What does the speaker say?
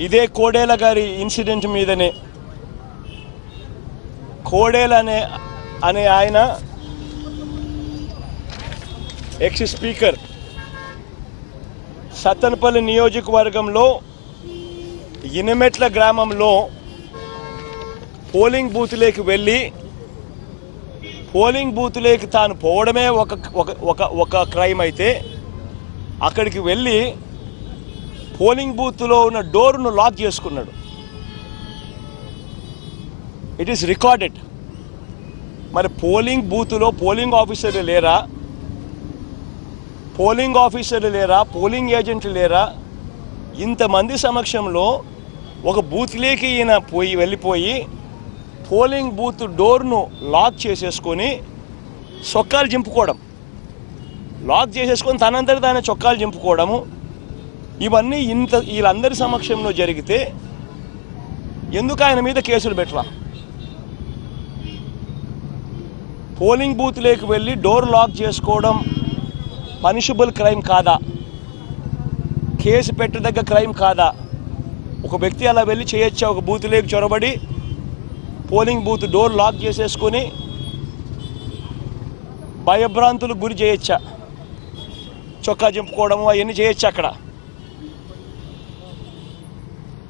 ఇదే కోడేల గారి ఇన్సిడెంట్ మీదనే. కోడేల అనే అనే ఆయన ఎక్స్ స్పీకర్ సత్తనపల్లి నియోజకవర్గంలో ఇనమెట్ల గ్రామంలో పోలింగ్ బూత్లోకి వెళ్ళి పోలింగ్ బూత్లోకి తాను పోవడమే ఒక ఒక ఒక ఒక క్రైమ్ అయితే అక్కడికి వెళ్ళి పోలింగ్ బూత్లో ఉన్న డోర్ను లాక్ చేసుకున్నాడు. ఇట్ ఈస్ రికార్డెడ్ మరి పోలింగ్ బూత్లో పోలింగ్ ఆఫీసర్లు లేరా? పోలింగ్ ఆఫీసర్లు లేరా? పోలింగ్ ఏజెంట్లు లేరా? ఇంతమంది సమక్షంలో ఒక బూత్లోకి ఈయన పోయి వెళ్ళిపోయి పోలింగ్ బూత్ డోర్ను లాక్ చేసేసుకొని చొక్కాలు చింపుకోవడం. లాక్ చేసేసుకొని తనంతటి తానే చొక్కాలు చింపుకోవడము. ఇవన్నీ ఇంత వీళ్ళందరి సమక్షంలో జరిగితే ఎందుకు ఆయన మీద కేసులు పెట్టరా పోలింగ్ బూత్లోకి వెళ్ళి డోర్ లాక్ చేసుకోవడం పనిషబుల్ క్రైమ్ కాదా? కేసు పెట్టదగ్గ క్రైమ్ కాదా? ఒక వ్యక్తి అలా వెళ్ళి చేయొచ్చా? ఒక బూత్లోకి చొరబడి పోలింగ్ బూత్ డోర్ లాక్ చేసేసుకొని భయభ్రాంతులకు గురి చేయొచ్చా? చొక్కా చింపుకోవడము అవన్నీ చేయొచ్చు అక్కడ?